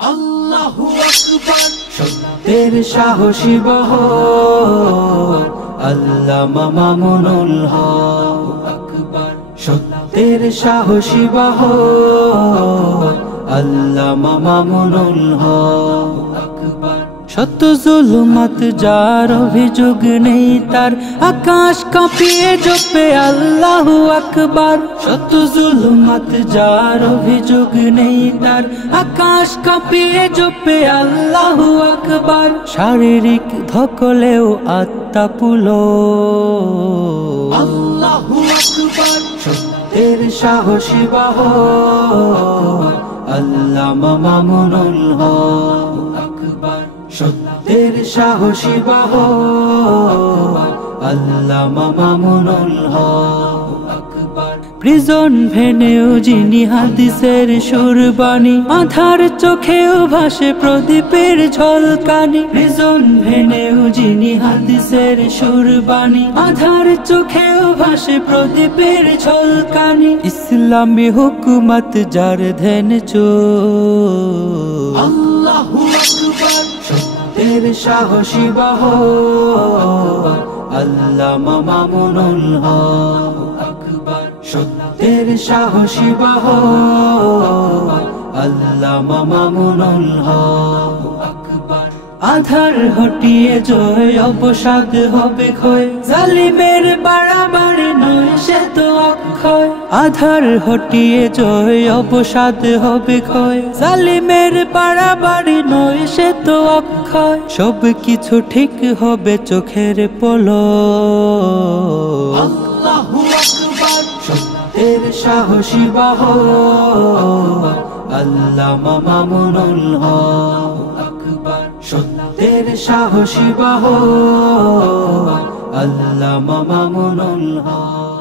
আল্লাহু আকবার সত্যের সাহসী বহর আল্লামা মামুনুল হক আকবার সত্যের সাহসী বহর আল্লামা মামুনুল হক আকবার শত জুলুমাত যার অভিযোগ নেই তার আকাশ কাঁপিয়ে জপে আল্লাহু আকবার শত জুলুমাত যার অভিযোগ নেই তার আকাশ কাঁপিয়ে জপে আল্লাহু আকবার শারীরিক ধকলেও আত্মা পুলো আল্লাহু আকবার সত্যের সাহসী বাহর আল্লামা মামুনুল হক আকবার সত্যের সাহসী বাহর আল্লামা মামুনুল হক আকবার প্রিজন ভেনেও যিনি হাদিসের সুরবাণী আধার চোখেও ভাসে প্রদীপের ঝলকানি প্রিজন ভেনেও যিনি হাদিসের সুরবাণী আধার চোখেও ভাসে প্রদীপের ঝলকানি ইসলামী হুকুমত যার ধ্যান চো আল্লাহু আকবার সত্যের সাহসী বাহর আল্লামা মামুনুল হক আকবার সত্যের সাহসী বাহর আল্লামা মামুনুল হক আকবার আধার হটিয়ে জয় অবসাদ হবে ক্ষয় জালিমের বাড়াবাড়ি নয় সে তো অক্ষয় আধার হটিয়ে জয় অবসাদ হবে ক্ষয় জালিমের বাড়াবাড়ি নয় সে তো অক্ষয় সব কিছু ঠিক হবে চোখের পলক আল্লাহু আকবার সত্যের সাহসী বাহর আল্লামা মামুনুল হক আকবার সত্যের সাহসী বাহর আল্লামা মামুনুল হক।